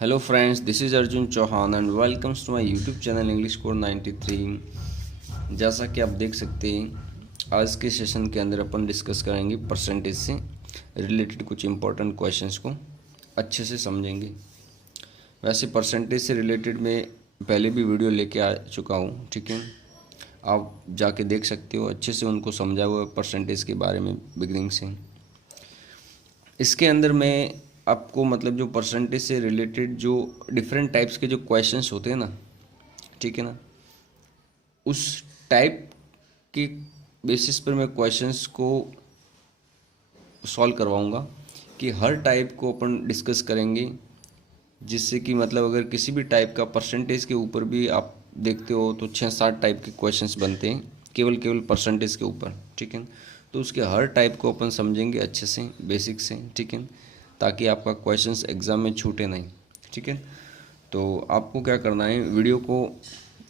Hello friends, this is Arjun Chauhan and welcomes to my YouTube channel English core 93। जैसा कि आप देख सकते हैं, आज के सेशन के अंदर अपन डिस्कस करेंगे परसेंटेज से रिलेटेड कुछ इंपॉर्टेंट क्वेश्चंस को अच्छे से समझेंगे। वैसे परसेंटेज से रिलेटेड मैं पहले भी वीडियो लेके आ चुका हूँ, ठीक है। आप जाके देख सकते हो, अच्छे से उनको समझा हुआ परसेंटेज के बारे में बिगनिंग से। इसके अंदर मैं आपको मतलब जो परसेंटेज से रिलेटेड जो डिफरेंट टाइप्स के जो क्वेश्चंस होते हैं ना, ठीक है ना, उस टाइप के बेसिस पर मैं क्वेश्चंस को सॉल्व करवाऊंगा कि हर टाइप को अपन डिस्कस करेंगे, जिससे कि मतलब अगर किसी भी टाइप का परसेंटेज के ऊपर भी आप देखते हो तो 6-7 टाइप के क्वेश्चंस बनते हैं केवल परसेंटेज के ऊपर, ठीक है। तो उसके हर टाइप को अपन समझेंगे अच्छे से, बेसिक से, ठीक है, ताकि आपका क्वेश्चंस एग्ज़ाम में छूटे नहीं, ठीक है। तो आपको क्या करना है, वीडियो को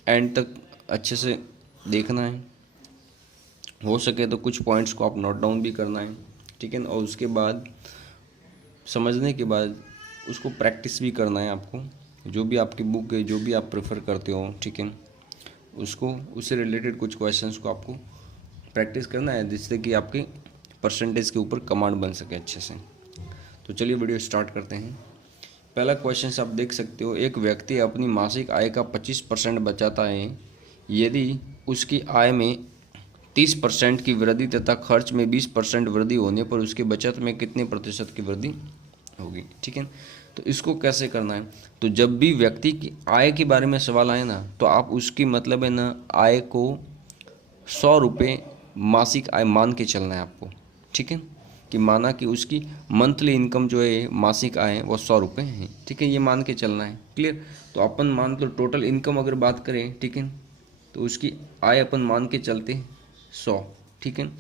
एंड तक अच्छे से देखना है, हो सके तो कुछ पॉइंट्स को आप नोट डाउन भी करना है, ठीक है। और उसके बाद समझने के बाद उसको प्रैक्टिस भी करना है आपको। जो भी आपकी बुक है, जो भी आप प्रेफर करते हो, ठीक है, उसको उससे रिलेटेड कुछ क्वेश्चंस को आपको प्रैक्टिस करना है, जिससे कि आपके परसेंटेज के ऊपर कमांड बन सके अच्छे से। तो चलिए वीडियो स्टार्ट करते हैं। पहला क्वेश्चन आप देख सकते हो, एक व्यक्ति अपनी मासिक आय का 25% बचाता है। यदि उसकी आय में 30% की वृद्धि तथा खर्च में 20% वृद्धि होने पर उसके बचत में कितने प्रतिशत की वृद्धि होगी, ठीक है। तो इसको कैसे करना है, तो जब भी व्यक्ति की आय के बारे में सवाल आए ना, तो आप उसकी मतलब है ना, आय को 100 रुपये मासिक आय मान के चलना है आपको, ठीक है। कि माना कि उसकी मंथली इनकम जो है, मासिक आय वो 100 रुपये है, ठीक है, ये मान के चलना है। क्लियर। तो अपन मान लो टोटल इनकम अगर बात करें, ठीक है, तो उसकी आय अपन मान के चलते 100, ठीक है।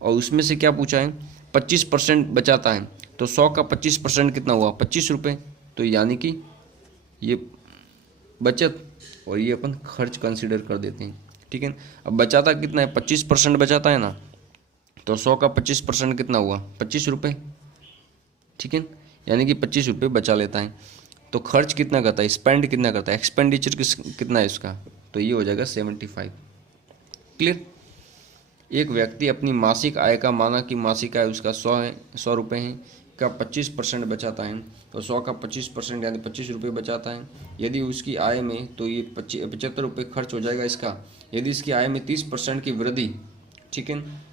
और उसमें से क्या पूछा है, 25% बचाता है, तो 100 का 25% कितना हुआ, 25 रुपये। तो यानी कि ये बचत और ये अपन खर्च कंसिडर कर देते हैं, ठीक है। अब बचाता कितना है, 25% बचाता है ना, तो 100 का 25% कितना हुआ, 25 रुपये, ठीक है। यानी कि 25 रुपये बचा लेता है। तो खर्च कितना करता है, स्पेंड कितना करता है, एक्सपेंडिचर कितना है इसका, तो ये हो जाएगा 75। क्लियर। एक व्यक्ति अपनी मासिक आय का, माना कि मासिक आय उसका 100 है, 100 रुपये है, का 25% बचाता है, तो 100 का 25% यानी 25 रुपये बचाता है। यदि उसकी आय में, तो ये 75 रुपये खर्च हो जाएगा इसका। यदि इसकी आय में 30% की वृद्धि, ठीक है।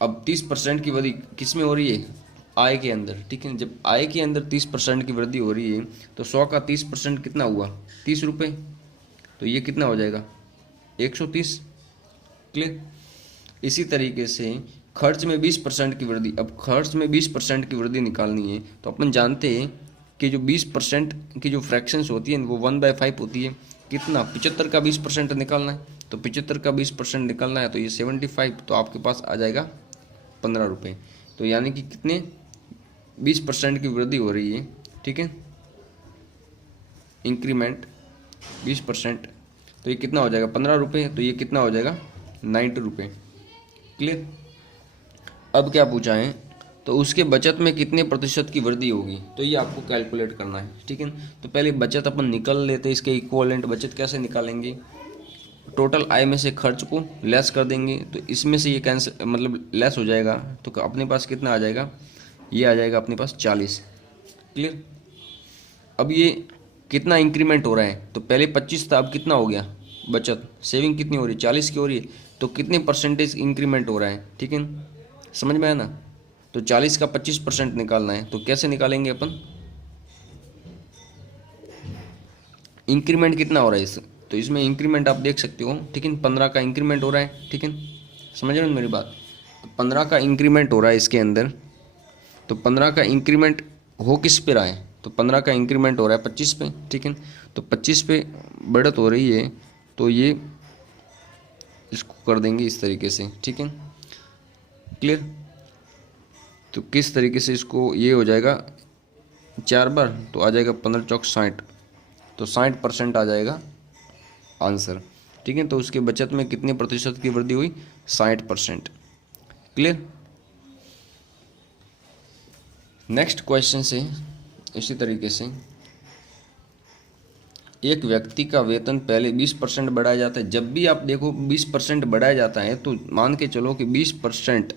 अब 30% की वृद्धि किस में हो रही है, आय के अंदर, ठीक है। जब आय के अंदर 30% की वृद्धि हो रही है, तो 100 का 30% कितना हुआ, 30 रुपये। तो ये कितना हो जाएगा, 130। क्लियर। इसी तरीके से खर्च में 20% की वृद्धि, अब खर्च में 20% की वृद्धि निकालनी है, तो अपन जानते हैं कि जो 20% की जो फ्रैक्शंस होती है वो 1/5 होती है। कितना, 75 का 20% निकालना है, तो 75 का 20% निकालना है, तो ये 75, तो आपके पास आ जाएगा 15 रुपये। तो यानी कि कितने, 20% की वृद्धि हो रही है, ठीक है, इंक्रीमेंट 20%, तो ये कितना हो जाएगा, 15 रुपये, तो ये कितना हो जाएगा, 90 रुपये। क्लियर। अब क्या पूछा है, तो उसके बचत में कितने प्रतिशत की वृद्धि होगी, तो ये आपको कैलकुलेट करना है, ठीक है। तो पहले बचत अपन निकाल लेते हैं, इसके इक्वलेंट बचत कैसे निकालेंगे, टोटल आय में से खर्च को लेस कर देंगे, तो इसमें से ये कैंसिल मतलब लेस हो जाएगा, तो अपने पास कितना आ जाएगा, ये आ जाएगा अपने पास 40। क्लियर। अब ये कितना इंक्रीमेंट हो रहा है, तो पहले 25 था, अब कितना हो गया, बचत सेविंग कितनी हो रही है, 40 की हो रही है, तो कितने परसेंटेज इंक्रीमेंट हो रहा है, ठीक है, समझ में आया ना। तो 40 का 25% निकालना है, तो कैसे निकालेंगे अपन, इंक्रीमेंट कितना हो रहा है इस, तो इसमें इंक्रीमेंट आप देख सकते हो, ठीक है, 15 का इंक्रीमेंट हो रहा है, ठीक है, समझ रहे हो मेरी बात। तो 15 का इंक्रीमेंट हो रहा है इसके अंदर, तो 15 का इंक्रीमेंट हो किस पे रहा है, तो 15 का इंक्रीमेंट हो रहा है 25 पे, ठीक है। तो 25 पे बढ़त हो रही है, तो ये इसको कर देंगे इस तरीके से, ठीक है। क्लियर। तो किस तरीके से इसको, ये हो जाएगा 4 बार, तो आ जाएगा 15 चौक 60, तो 60% आ जाएगा आंसर, ठीक है। तो उसके बचत में कितने प्रतिशत की वृद्धि हुई, 60%। क्लियर। नेक्स्ट क्वेश्चन से इसी तरीके से एक व्यक्ति का वेतन पहले 20% बढ़ाया जाता है। जब भी आप देखो 20% बढ़ाया जाता है तो मान के चलो कि 20%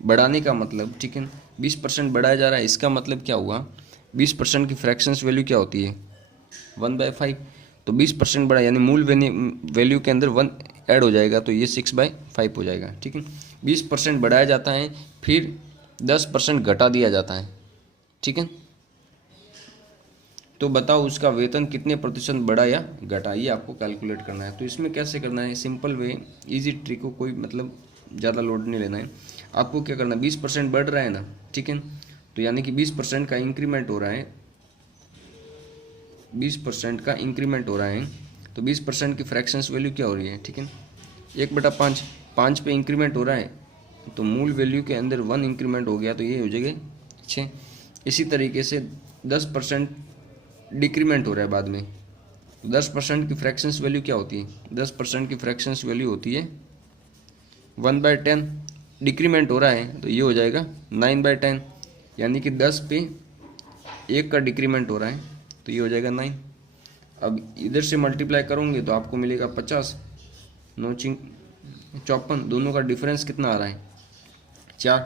बढ़ाने का मतलब, ठीक है, 20% बढ़ाया जा रहा है, इसका मतलब क्या हुआ, 20% की फ्रैक्शंस वैल्यू क्या होती है 1/5। तो 20% बढ़ा यानी मूल वैल्यू के अंदर 1 ऐड हो जाएगा, तो ये 6/5 हो जाएगा, ठीक है। 20% बढ़ाया जाता है, फिर 10% घटा दिया जाता है, ठीक है। तो बताओ उसका वेतन कितने प्रतिशत बढ़ा या घटा, ये आपको कैलकुलेट करना है। तो इसमें कैसे करना है, सिंपल वे, इजी ट्रिक हो, कोई मतलब ज़्यादा लोड नहीं लेना है। आपको क्या करना है, 20% बढ़ रहा है ना, ठीक है, तो यानी कि 20% का इंक्रीमेंट हो रहा है, 20% का इंक्रीमेंट हो रहा है, तो 20% की फ्रैक्शंस वैल्यू क्या हो रही है, ठीक है, 1/5, 5 पे इंक्रीमेंट हो रहा है, तो मूल वैल्यू के अंदर 1 इंक्रीमेंट हो गया, तो ये हो जाएगा 6। इसी तरीके से 10% डिक्रीमेंट हो रहा है बाद में, तो 10% की फ्रैक्शंस वैल्यू क्या होती है, 10% की फ्रैक्शंस वैल्यू होती है 1/10। डिक्रीमेंट हो रहा है तो ये हो जाएगा 9/10, यानी कि 10 पे 1 का डिक्रीमेंट हो रहा है, तो ये हो जाएगा 9। अब इधर से मल्टीप्लाई करोगे तो आपको मिलेगा 50, 9 चिंग 54, दोनों का डिफरेंस कितना आ रहा है 4।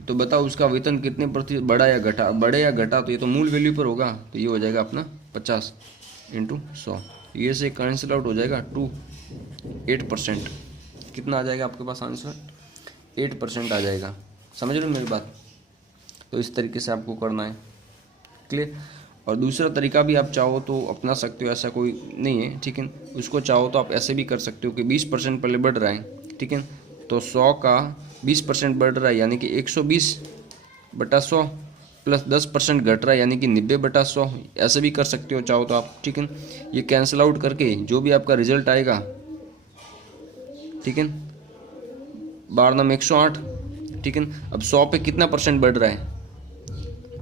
तो बताओ उसका वेतन कितने प्रतिशत बढ़ा या घटा, बढ़े या घटा, तो ये तो मूल वैल्यू पर होगा, तो ये हो जाएगा अपना 50 × 100, ये से कैंसिल आउट हो जाएगा 8%। कितना आ जाएगा आपके पास आंसर, 8% आ जाएगा। समझ रहे हो मेरी बात। तो इस तरीके से आपको करना है, क्लियर। और दूसरा तरीका भी आप चाहो तो अपना सकते हो, ऐसा कोई नहीं है, ठीक है। उसको चाहो तो आप ऐसे भी कर सकते हो कि 20% पहले बढ़ रहा है, ठीक है, तो 100 का 20% बढ़ रहा है यानी कि 120/100 प्लस 10% घट रहा है यानी कि 90/100, ऐसे भी कर सकते हो चाहो तो आप, ठीक है। ये कैंसिल आउट करके जो भी आपका रिजल्ट आएगा, ठीक है, 12×108, ठीक है। अब 100 पे कितना परसेंट बढ़ रहा है,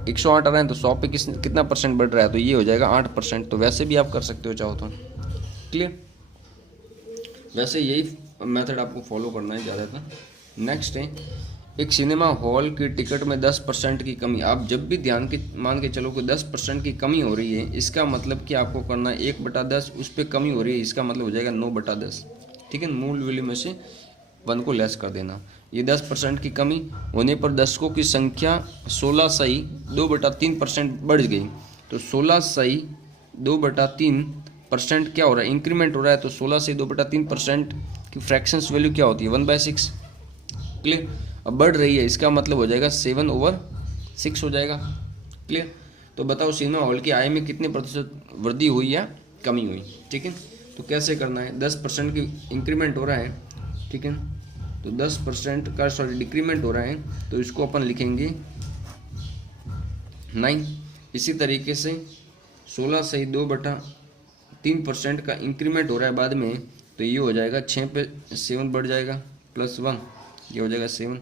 108 आ रहा है, तो 100 पे कितना परसेंट बढ़ रहा है, तो ये हो जाएगा 8%। तो वैसे भी आप कर सकते हो चाहो तो, क्लियर। वैसे यही मेथड आपको फॉलो करना है ज़्यादातर। नेक्स्ट है, एक सिनेमा हॉल की टिकट में 10% की कमी। आप जब भी मान के चलो कि 10% की कमी हो रही है, इसका मतलब कि आपको करना है 1/10, उस पर कमी हो रही है, इसका मतलब हो जाएगा 9/10, ठीक है। मूल वैल्यू में से 1 को लेस कर देना। ये 10% की कमी होने पर दर्शकों की संख्या 16 सही 2/3% बढ़ गई। तो 16 सही 2/3% क्या हो रहा है, इंक्रीमेंट हो रहा है, तो 16 से 2/3% की फ्रैक्शंस वैल्यू क्या होती है 1/6, क्लियर। अब बढ़ रही है, इसका मतलब हो जाएगा 7/6 हो जाएगा, क्लियर। तो बताओ सिनेमा हॉल की आय में कितने प्रतिशत वृद्धि हुई या कमी हुई, ठीक है। तो कैसे करना है, 10% की इंक्रीमेंट हो रहा है, ठीक है, तो 10% का डिक्रीमेंट हो रहा है, तो इसको अपन लिखेंगे 9। इसी तरीके से 16 से 2/3% का इंक्रीमेंट हो रहा है बाद में, तो ये हो जाएगा 6 पे 7 बढ़ जाएगा +1, ये हो जाएगा 7।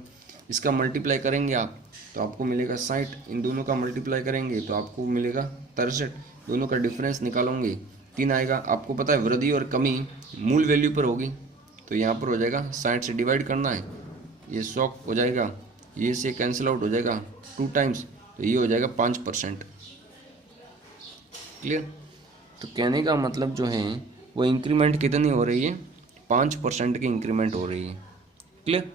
इसका मल्टीप्लाई करेंगे आप तो आपको मिलेगा 60, इन दोनों का मल्टीप्लाई करेंगे तो आपको मिलेगा 63, दोनों का डिफरेंस निकालोगे 3 आएगा। आपको पता है वृद्धि और कमी मूल वैल्यू पर होगी, तो यहाँ पर हो जाएगा 60 से डिवाइड करना है, ये 100 हो जाएगा, ये से कैंसिल आउट हो जाएगा 2 टाइम्स, तो ये हो जाएगा 5%, क्लियर। तो कहने का मतलब जो है वो इंक्रीमेंट कितनी हो रही है, 5% की इंक्रीमेंट हो रही है, क्लियर।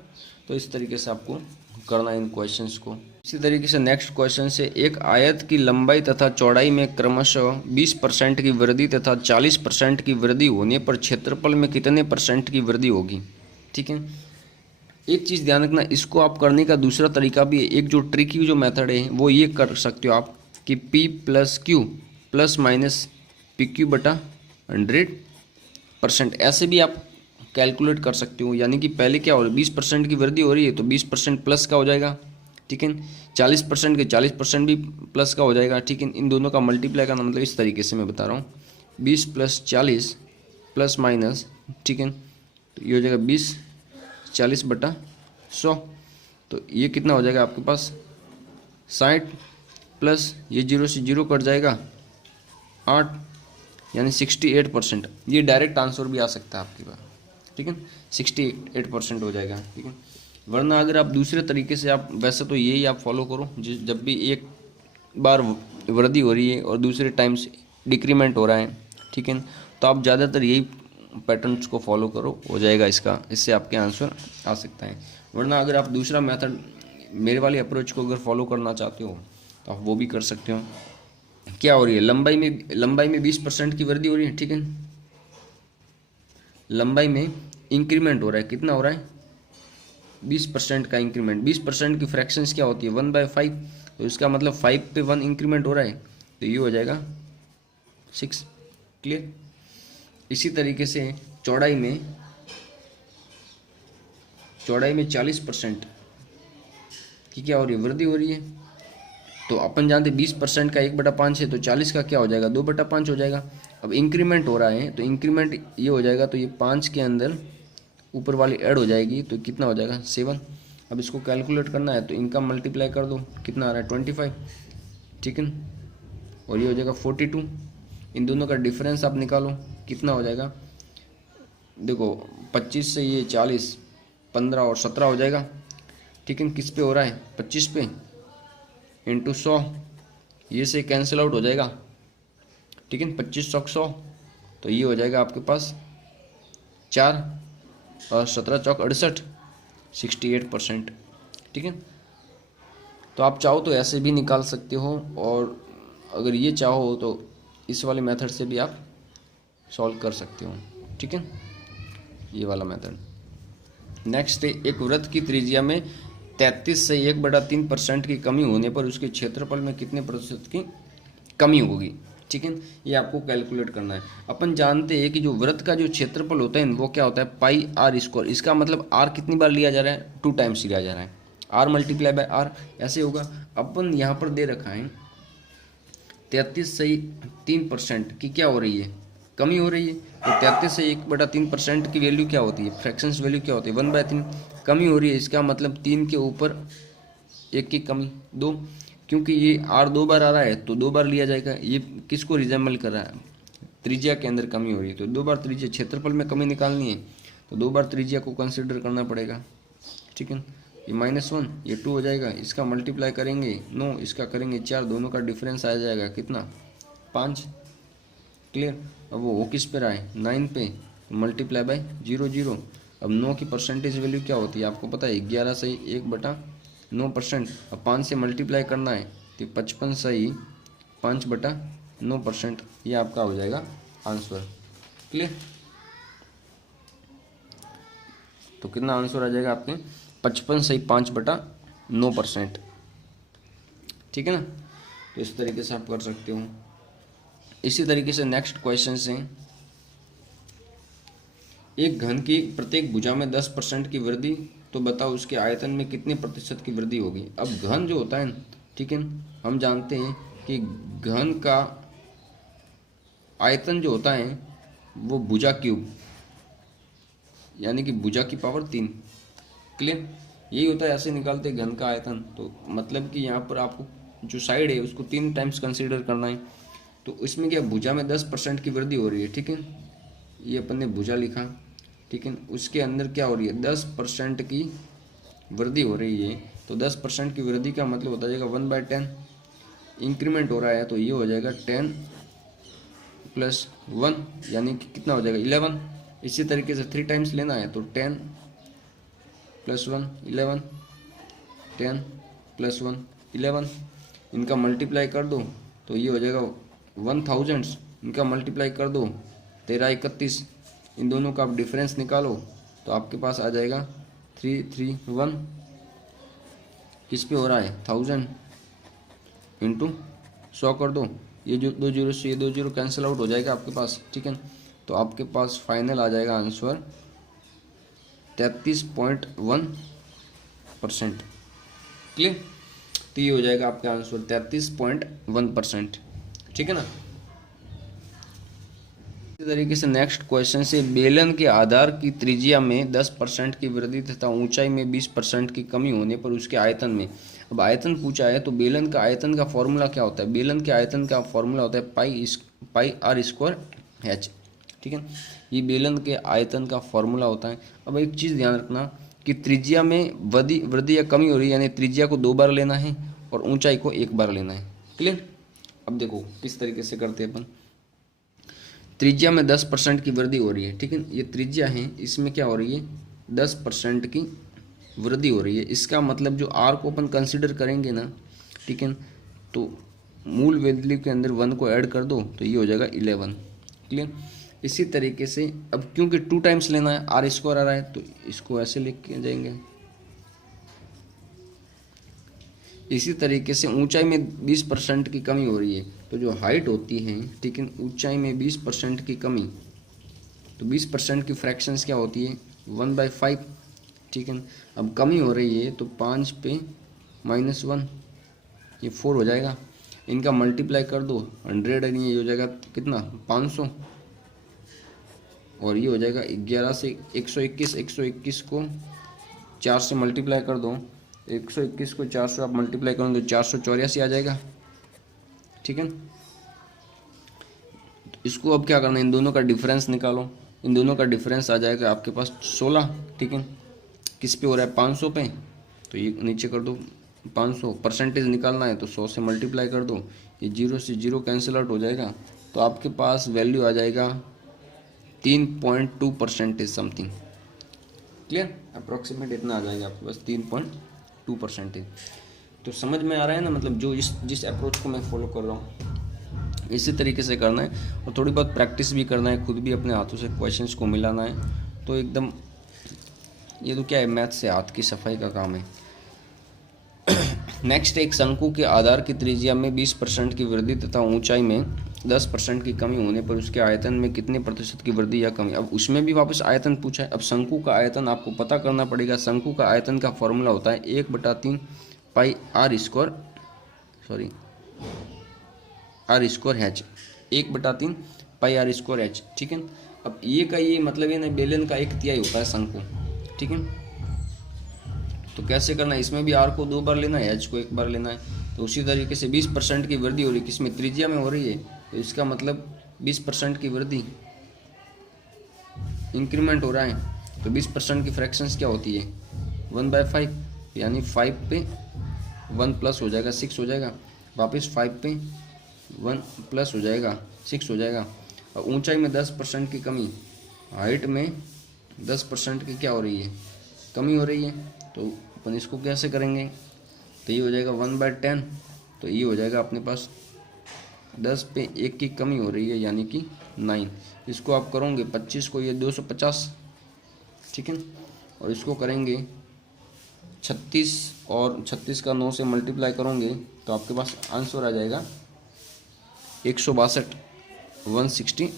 तो इस तरीके से आपको करना है इन क्वेश्चंस को। इसी तरीके से नेक्स्ट क्वेश्चन से, एक आयत की लंबाई तथा चौड़ाई में क्रमशः 20% की वृद्धि तथा 40% की वृद्धि होने पर क्षेत्रफल में कितने % की वृद्धि होगी, ठीक है। एक चीज़ ध्यान रखना, इसको आप करने का दूसरा तरीका भी है, एक जो ट्रिकी जो मेथड है वो ये कर सकते हो आप कि P + Q ± PQ/100%, ऐसे भी आप कैलकुलेट कर सकते हो। यानी कि पहले क्या हो रहा है, 20% की वृद्धि हो रही है तो 20% प्लस का हो जाएगा, ठीक है, 40% के 40% भी प्लस का हो जाएगा, ठीक है। इन दोनों का मल्टीप्लाई करना मतलब इस तरीके से मैं बता रहा हूँ, 20 + 40 ±, ठीक है, तो ये हो जाएगा 20 40/100, तो ये कितना हो जाएगा आपके पास 60 प्लस ये 0 से 0 कट जाएगा 8, यानी 68%। ये डायरेक्ट आंसर भी आ सकता है आपके पास, ठीक है, 68% हो जाएगा, ठीक है। वरना अगर आप दूसरे तरीके से, आप वैसे तो यही आप फॉलो करो, जब भी एक बार वृद्धि हो रही है और दूसरे टाइम्स डिक्रीमेंट हो रहा है ठीक है। तो आप ज़्यादातर यही पैटर्न्स को फॉलो करो, हो जाएगा इसका, इससे आपके आंसर आ सकता है। वरना अगर आप दूसरा मेथड मेरे वाली अप्रोच को अगर फॉलो करना चाहते हो तो आप वो भी कर सकते हो। क्या हो रही है, लंबाई में 20% की वृद्धि हो रही है, ठीक है। लंबाई में इंक्रीमेंट हो रहा है, कितना हो रहा है, 20% का इंक्रीमेंट। 20% की फ्रैक्शंस क्या होती है, 1/5, तो इसका मतलब 5 पे 1 इंक्रीमेंट हो रहा है, तो ये हो जाएगा 6। क्लियर। इसी तरीके से चौड़ाई में 40% की क्या हो रही है, वृद्धि हो रही है। तो अपन जानते 20% का 1/5 है, तो 40 का क्या हो जाएगा, 2/5 हो जाएगा। अब इंक्रीमेंट हो रहा है, तो इंक्रीमेंट ये हो जाएगा, तो ये 5 के अंदर ऊपर वाली ऐड हो जाएगी, तो कितना हो जाएगा, 7। अब इसको कैलकुलेट करना है, तो इनका मल्टीप्लाई कर दो, कितना आ रहा है, 25, ठीक है। और ये हो जाएगा 42। इन दोनों का डिफरेंस आप निकालो, कितना हो जाएगा, देखो 25 से ये 40, 15 और 17 हो जाएगा, ठीक है। किस पे हो रहा है, 25 पे, इंटू 100, ये से कैंसिल आउट हो जाएगा, ठीक है। 25 चौक 100, तो ये हो जाएगा आपके पास 4 और 17 चौक 68, 68%, ठीक है। तो आप चाहो तो ऐसे भी निकाल सकते हो, और अगर ये चाहो तो इस वाले मेथड से भी आप सॉल्व कर सकते हो, ठीक है, ये वाला मेथड। नेक्स्ट है, एक वृत्त की त्रिज्या में 33 से 1/3% की कमी होने पर उसके क्षेत्रफल में कितने प्रतिशत की कमी होगी, ठीक है। ये आपको कैलकुलेट करना है। अपन जानते हैं कि जो वृत्त का जो क्षेत्रफल होता है वो क्या होता है, पाई आर स्क्वायर। इसका मतलब आर कितनी बार लिया जा रहा है, 2 टाइम्स लिया जा रहा है, आर मल्टीप्लाई बाय आर, ऐसे होगा। अपन यहाँ पर दे रखा है 33 से 3% की क्या हो रही है, कमी हो रही है। तो 33 से 1/3% की वैल्यू क्या होती है, फ्रैक्शंस वैल्यू क्या होती है, 1/3, कमी हो रही है। इसका मतलब 3 के ऊपर 1 की कमी 2, क्योंकि ये आर 2 बार आ रहा है तो 2 बार लिया जाएगा। ये किसको रिजेंबल कर रहा है, त्रिज्या के अंदर कमी हो रही है, तो 2 बार त्रिज्या, क्षेत्रफल में कमी निकालनी है तो 2 बार त्रिज्या को कंसिडर करना पड़ेगा, ठीक है। ये -1, ये 2 हो जाएगा, इसका मल्टीप्लाई करेंगे 9, इसका करेंगे 4, दोनों का डिफरेंस आ जाएगा कितना, 5। क्लियर। अब वो किस पे रहा है, 9 पे, मल्टीप्लाई बाय 0 0। अब 9 की परसेंटेज वैल्यू क्या होती है आपको पता है, 11 से 1/9%। अब 5 से मल्टीप्लाई करना है तो 55 से 5/9%, ये आपका हो जाएगा आंसर। क्लियर। तो कितना आंसर आ जाएगा आपके, 55 से 5/9%, ठीक है ना। तो इस तरीके से आप कर सकते हो। इसी तरीके से नेक्स्ट क्वेश्चन से, एक घन की प्रत्येक भुजा में 10% की वृद्धि, तो बताओ उसके आयतन में कितने प्रतिशत की वृद्धि होगी। अब घन जो होता है, ठीक है, हम जानते हैं कि घन का आयतन जो होता है वो भुजा क्यूब, यानी कि भुजा की पावर 3। क्लियर। यही होता है, ऐसे निकालते हैं घन का आयतन। तो मतलब कि यहाँ पर आपको जो साइड है उसको 3 टाइम्स कंसीडर करना है। तो इसमें क्या, भुजा में 10% की वृद्धि हो रही है, ठीक है। ये अपन ने भुजा लिखा, ठीक है। उसके अंदर क्या हो रही है, 10% की वृद्धि हो रही है। तो 10% की वृद्धि का मतलब होता जाएगा 1/10, इंक्रीमेंट हो रहा है, तो ये हो जाएगा 10 + 1, यानी कि कितना हो जाएगा, 11। इसी तरीके से 3 टाइम्स लेना है, तो 10 + 1 11, 10 + 1 11। इनका मल्टीप्लाई कर दो तो ये हो जाएगा 1000, इनका मल्टीप्लाई कर दो 13 31। इन दोनों का आप डिफरेंस निकालो तो आपके पास आ जाएगा 331। किस पे हो रहा है, 1000 इंटू 100 कर दो, ये जो 2 जीरो से ये 2 जीरो कैंसिल आउट हो जाएगा आपके पास, ठीक है। तो आपके पास फाइनल आ जाएगा आंसर 33.1%। क्लियर। तो ये हो जाएगा आपका आंसर 33.1%, ठीक है ना। इसी तरीके से नेक्स्ट क्वेश्चन से, बेलन के आधार की त्रिज्या में 10% की वृद्धि तथा ऊंचाई में 20% की कमी होने पर उसके आयतन में, अब आयतन पूछा है तो बेलन का आयतन का फॉर्मूला क्या होता है, बेलन के आयतन का फॉर्मूला होता है पाई r स्क्वायर h, ठीक है। ये बेलन के आयतन का फॉर्मूला होता है। अब एक चीज़ ध्यान रखना कि त्रिज्या में वृद्धि या कमी हो रही है, यानी त्रिज्या को 2 बार लेना है और ऊंचाई को 1 बार लेना है। क्लियर। अब देखो किस तरीके से करते हैं अपन। त्रिज्या में 10% की वृद्धि हो रही है, ठीक है। ये त्रिज्या है, इसमें क्या हो रही है, 10% की वृद्धि हो रही है। इसका मतलब जो आर को अपन कंसिडर करेंगे ना, ठीक है, तो मूल वैल्यू के अंदर 1 को ऐड कर दो तो ये हो जाएगा 11। क्लियर। इसी तरीके से अब क्योंकि 2 टाइम्स लेना है, आर स्क्वायर आ रहा है, तो इसको ऐसे लिख के जाएंगे। इसी तरीके से ऊंचाई में 20% की कमी हो रही है, तो जो हाइट होती है, ठीक है, ऊंचाई में 20% की कमी, तो 20% की फ्रैक्शंस क्या होती है, 1/5, ठीक है। अब कमी हो रही है तो 5 पे -1, ये 4 हो जाएगा। इनका मल्टीप्लाई कर दो, 100 है, ये हो जाएगा कितना, 500, और ये हो जाएगा 11 से 121। 121 को 4 से मल्टीप्लाई कर दो, 121 को 4 से आप मल्टीप्लाई करोगे तो 484 आ जाएगा, ठीक है। इसको अब क्या करना है, इन दोनों का डिफरेंस निकालो। इन दोनों का डिफरेंस आ जाएगा आपके पास 16, ठीक है। किस पे हो रहा है, 500 पे, तो ये नीचे कर दो 500। परसेंटेज निकालना है तो 100 से मल्टीप्लाई कर दो, ये 0 से 0 कैंसिल आउट हो जाएगा, तो आपके पास वैल्यू आ जाएगा 3.2% समथिंग। क्लियर, अप्रोक्सीमेट इतना आ जाएगा आपके पास 3.2%। तो समझ में आ रहा है ना, मतलब जो जिस अप्रोच को मैं फॉलो कर रहा हूँ इसी तरीके से करना है, और थोड़ी बहुत प्रैक्टिस भी करना है, खुद भी अपने हाथों से क्वेश्चंस को मिलाना है, तो एकदम ये तो क्या है, मैथ से हाथ की सफाई का काम है। नेक्स्ट, एक शंकु के आधार की त्रिज्या में 20% की वृद्धि तथा ऊंचाई में 10% की कमी होने पर उसके आयतन में कितने प्रतिशत की वृद्धि या कमी। अब उसमें भी वापस आयतन पूछा है। अब शंकु का आयतन आपको पता करना पड़ेगा। शंकु का आयतन का फॉर्मूला होता है 1/3 pi R square, sorry R square H, 1/3 pi R square H, ठीक है। अब ये का ये मतलब ये ना, बेलन का 1/3 होता है शंकु, ठीक है। तो कैसे करना है, इसमें भी आर को 2 बार लेना है, एच को 1 बार लेना है। तो उसी तरीके से 20% की वृद्धि हो रही है, किसमें, त्रिज्या में हो रही है, तो इसका मतलब 20% की वृद्धि, इंक्रीमेंट हो रहा है, तो 20% की फ्रैक्शंस क्या होती है, 1/5, यानी 5 पे 1 प्लस हो जाएगा 6 हो जाएगा, वापस 5 पे 1 प्लस हो जाएगा 6 हो जाएगा। और ऊंचाई में 10% की कमी, हाइट में 10% की क्या हो रही है, कमी हो रही है, तो अपन इसको कैसे करेंगे, तो ये हो जाएगा 1/10, तो ये हो जाएगा अपने पास 10 पे 1 की कमी हो रही है, यानी कि 9। इसको आप करोगे 25 को, ये 250, ठीक है। और इसको करेंगे 36, और 36 का 9 से मल्टीप्लाई करोगे तो आपके पास आंसर आ जाएगा 162, 162।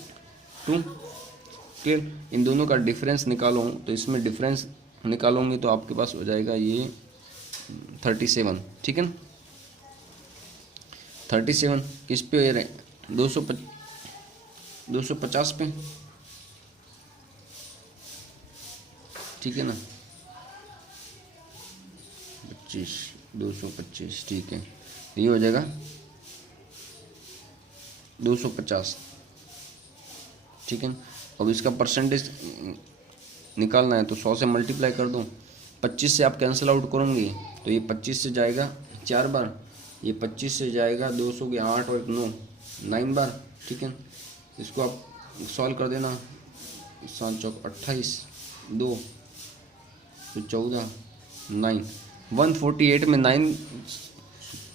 क्लियर। इन दोनों का डिफरेंस निकालो, तो इसमें डिफरेंस निकालोगे तो आपके पास हो जाएगा ये 37, ठीक है। 37 किस पे रहे, 250 पे, ठीक है ना, 225, ठीक है, ये हो जाएगा 250, ठीक है। अब इसका परसेंटेज निकालना है तो 100 से मल्टीप्लाई कर दो, 25 से आप कैंसिल आउट करोगे तो ये 25 से जाएगा 4 बार, ये 25 से जाएगा 200 के 8 और 9 बार, ठीक है। इसको आप सॉल्व कर देना, 7 चौक 28, 2 तो 14, 9, 148 में 9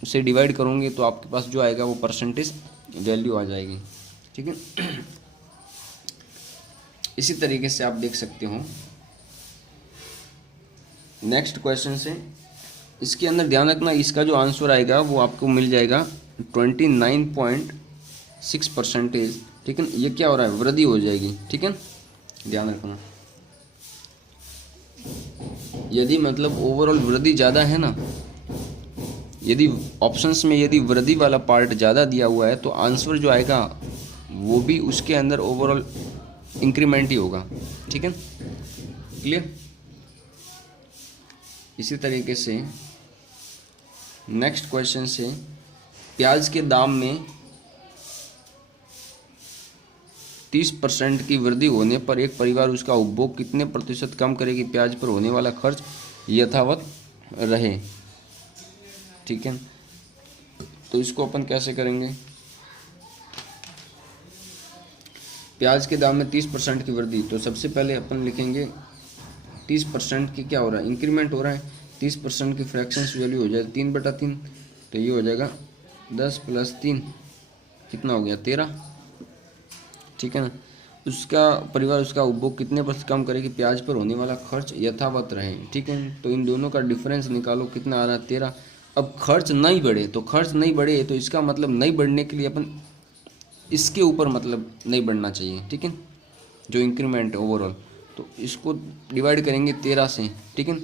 से डिवाइड करोगे तो आपके पास जो आएगा वो परसेंटेज वैल्यू आ जाएगी, ठीक है। इसी तरीके से आप देख सकते हो। नेक्स्ट क्वेश्चन से, इसके अंदर ध्यान रखना, इसका जो आंसर आएगा वो आपको मिल जाएगा 29.6%, ठीक है। ये क्या हो रहा है, वृद्धि हो जाएगी, ठीक है, ध्यान रखना। यदि मतलब ओवरऑल वृद्धि ज़्यादा है ना, यदि ऑप्शंस में यदि वृद्धि वाला पार्ट ज़्यादा दिया हुआ है तो आंसर जो आएगा वो भी उसके अंदर ओवरऑल इंक्रीमेंट ही होगा, ठीक है, क्लियर। इसी तरीके से नेक्स्ट क्वेश्चन से, प्याज के दाम में 30% की वृद्धि होने पर एक परिवार उसका उपभोग कितने प्रतिशत कम करेगी, प्याज पर होने वाला खर्च यथावत रहे, ठीक है। तो इसको अपन कैसे करेंगे, प्याज के दाम में 30% की वृद्धि, तो सबसे पहले अपन लिखेंगे 30% की क्या हो रहा है, इंक्रीमेंट हो रहा है। 30% की फ्रैक्शंस वैल्यू हो जाए 3/3, तो ये हो जाएगा 10 + 3 कितना हो गया 13, ठीक है ना। उसका परिवार उसका उपभोग कितने % कम करे कि प्याज पर होने वाला खर्च यथावत रहे, ठीक है। तो इन दोनों का डिफरेंस निकालो, कितना आ रहा है 13। अब खर्च नहीं बढ़े, तो खर्च नहीं बढ़े तो इसका मतलब नहीं बढ़ने के लिए अपन इसके ऊपर मतलब नहीं बढ़ना चाहिए, ठीक है, जो इंक्रीमेंट है ओवरऑल, तो इसको डिवाइड करेंगे 13 से, ठीक है।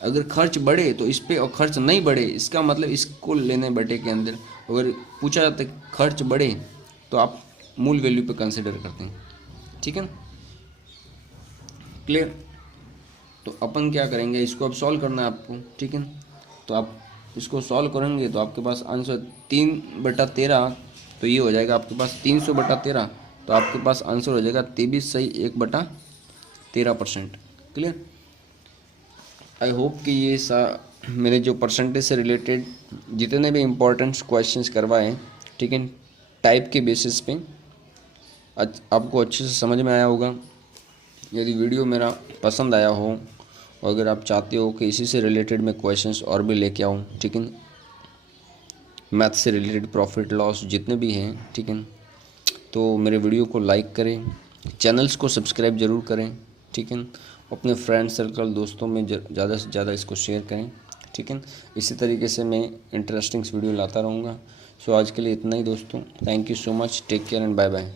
अगर खर्च बढ़े तो इस पे, और खर्च नहीं बढ़े इसका मतलब इसको लेने बटे के अंदर अगर पूछा जाता है खर्च बढ़े तो आप मूल वैल्यू पे कंसिडर करते हैं, ठीक है, क्लियर। तो अपन क्या करेंगे, इसको अब सॉल्व करना है आपको, ठीक है। तो आप इसको सॉल्व करेंगे तो आपके पास आंसर 3/13, तो ये हो जाएगा आपके पास 300/13, तो आपके पास आंसर हो जाएगा 23 सही 1/13%, क्लियर। आई होप कि ये मेरे जो परसेंटेज से रिलेटेड जितने भी इम्पोर्टेंट क्वेश्चंस करवाए, ठीक है, टाइप के बेसिस पे आपको अच्छे से समझ में आया होगा। यदि वीडियो मेरा पसंद आया हो और अगर आप चाहते हो कि इसी से रिलेटेड मैं क्वेश्चंस और भी लेके आऊँ, ठीक है, मैथ से रिलेटेड प्रॉफिट लॉस जितने भी हैं, ठीक है, तो मेरे वीडियो को लाइक करें, चैनल्स को सब्सक्राइब ज़रूर करें, ठीक है, अपने फ्रेंड सर्कल दोस्तों में ज़्यादा से ज़्यादा इसको शेयर करें, ठीक है। इसी तरीके से मैं इंटरेस्टिंग वीडियो लाता रहूँगा। सो आज के लिए इतना ही दोस्तों, thank you so much, take care and bye bye.